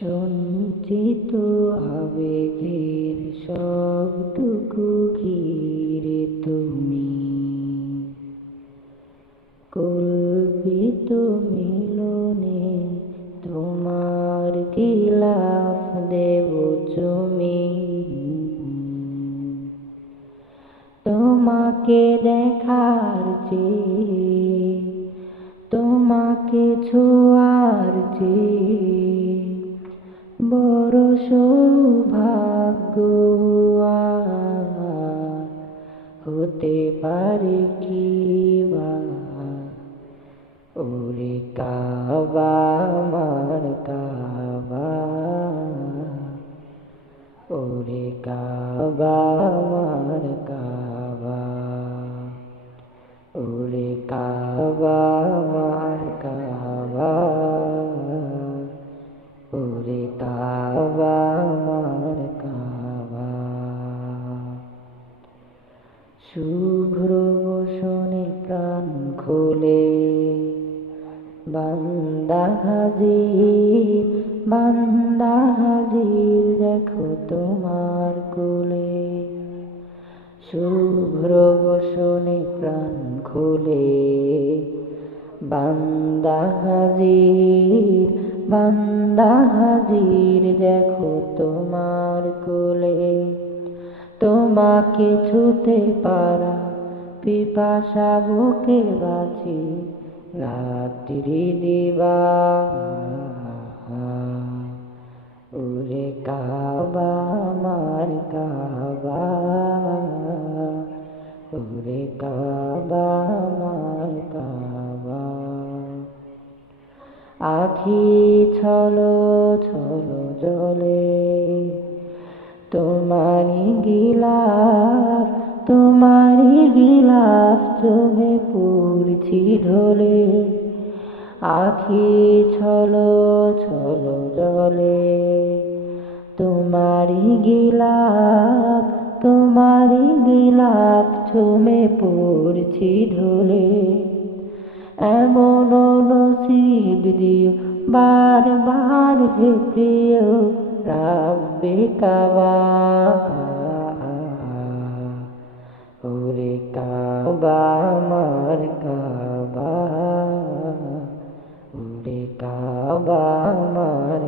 সঞ্চিত আবেগের সবটুকু ঘিরে তুমি। কল্পিত মিলনে তোমার গিলাফ দেব তুমি। তোমাকে দেখার চেয়ে, তোমাকে ছোঁয়ার চেয়ে সৌভাগ্য হতে পারে কি বা? ওরে কাবা আমার কাবা। ওরে কাবা আমার কাবা। শুভ্র প্রাণ খোলে। বান্দা হাজির বান্দা হাজির দেখো তোমার কোলে। শুভ্র বসনে প্রাণ খোলে। বান্দা হাজির বান্দা হাজির দেখো তোমার কোলে। তোমাকে ছুতে পারা পিপাসা বুকে বাঁচি রাত্রি দিবা। উরে কাবা আমার কাবা। উরে কাবা আমার কাবা। আখি ছলো ছলো জলে তোমারি তোমারি গিলাফ চোখে পড়ছি ঢোলে। আখি ছলো ছলো জলে। তোমারি গিলাফ তোমারি গিলাফ ছুমে পড়ছি ঢোলে। এমন নসিব দিও, বারবার হে প্রিয় রাব্বে কাবা। কাবা আমার কাবা ওরে কাবা আমার